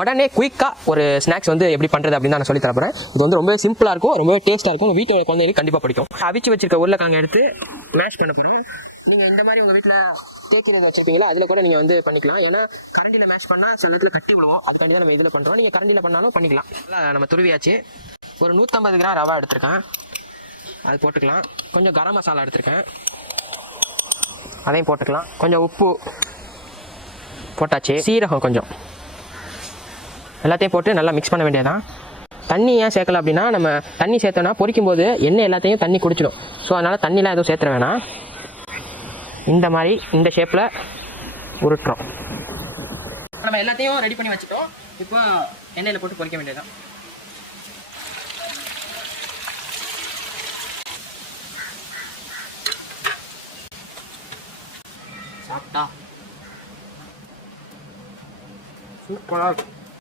உடனே குயிக்காக ஒரு ஸ்நாக்ஸ் வந்து எப்படி பண்ணுறது அப்படின்னு நான் சொல்லி தரப்போகிறேன். இது வந்து ரொம்ப சிம்பிளாக இருக்கும், ரொம்ப டேஸ்ட்டாக இருக்கும். உங்கள் வீட்டில் குழந்தைங்களுக்கு கண்டிப்பாக பிடிக்கும். அவிச்சு வச்சிருக்க உருளைக்கிழங்கு எடுத்து மேஷ் பண்ண போகிறோம். நீங்கள் இந்த மாதிரி உங்கள் வீட்டில் கேட்கிறது வச்சுருப்பீங்களா, அதில் கூட நீங்கள் வந்து பண்ணிக்கலாம். ஏன்னா கரண்டியில் மேஷ் பண்ணால் சில இடத்துல கட்டி விடுவோம், அதுக்காண்டி தான் நம்ம இதில் பண்ணுறோம். நீங்கள் கரண்டியில் பண்ணாலும் பண்ணிக்கலாம். நம்ம துருவியாச்சு. ஒரு 150 கிராம் ரவா எடுத்திருக்கேன், அது போட்டுக்கலாம். கொஞ்சம் கரம் மசாலா எடுத்திருக்கேன், அதையும் போட்டுக்கலாம். கொஞ்சம் உப்பு போட்டாச்சு, சீரகம் கொஞ்சம், எல்லாத்தையும் போட்டு நல்லா மிக்ஸ் பண்ண வேண்டியதான். தண்ணி ஏன் சேர்க்கல அப்படின்னா, நம்ம தண்ணி சேர்த்தோன்னா பொரிக்கும் போது எண்ணெய் எல்லாத்தையும் தண்ணி குடிச்சிடும். ஸோ அதனால் தண்ணிலாம் எதுவும் சேர்த்துற வேணாம். இந்த மாதிரி இந்த ஷேப்பில் உருட்டுறோம். நம்ம எல்லாத்தையும் ரெடி பண்ணி வச்சுட்டோம். இப்போ எண்ணெயில் போட்டு பொரிக்க வேண்டியதான். சாப்பிட்டா சூப்பராக இருக்கும்.